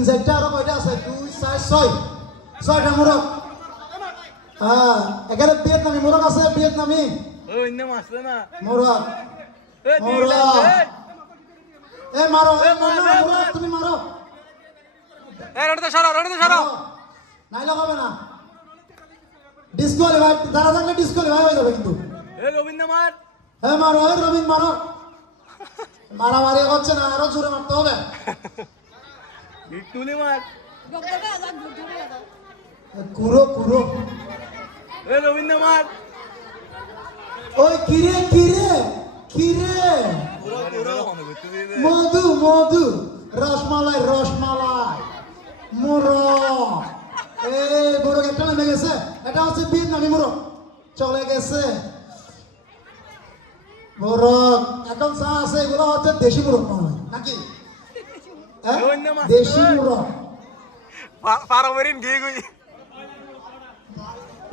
তিন চারটা আরো কয়টা আছে 2 4 6 ছয়টা মোরগ হ্যাঁ এখানে ভিয়েতনামি মোরগ আছে ভিয়েতনামি ওই নাম আসছে না মোরগ মোরগ এ মারো এ মোরগ তুমি মারো এই রোডে সরো নাই লাগাবে না ডিসকোয়ালিফাই যারা থাকলে ডিসকোয়ালিফাই হয়ে যাবে কিন্তু এই গোবিন্দ মার হ্যাঁ মারো এই রবিন মারো মারামারি হচ্ছে না আরো জোরে মারতে হবে বিটুলি মার কুরো কুরো এই গোবিন্দ মার ওই কিরে কিরে কিরে মধু মধু রসমালাই রসমালাই মোরগ এই মোরগ একটা নেমে গেছে এটা হচ্ছে ভিয়েতনামি মোরগ চলে গেছে মোরগ এখন যা আছে এগুলো হচ্ছে দেশি মোরগ মনে হয় নাকি দেশি মোরগ পারমেরিন গিয়ে গই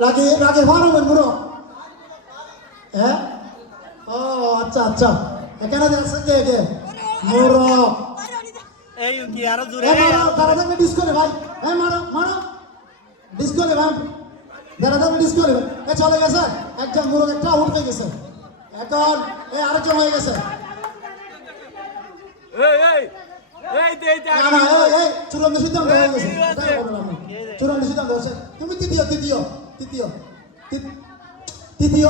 লাগে লাগে ফার্মের মোরগ হ্যাঁ ও আচ্ছা আচ্ছা এখানে দেখছেন কে মোরগ এই কি আরো জোরে দাঁড়া থাকলে ডিসকোলে ভাই হ্যাঁ মারো মারো ডিসকোলে ভাই দাঁড়া থাকলে ডিসকোলে এ চলে গেছে একজন মোরগ একটা আউট হয়ে গেছে এখন এই আরেকজন হয়ে গেছে না না এই চূড়ান্ত সিদ্ধান্ত হয়ে গেছে চূড়ান্ত সিদ্ধান্ত হয়েছে তুমি তৃতীয় তৃতীয় তৃতীয় তৃতীয়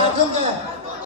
একজনকে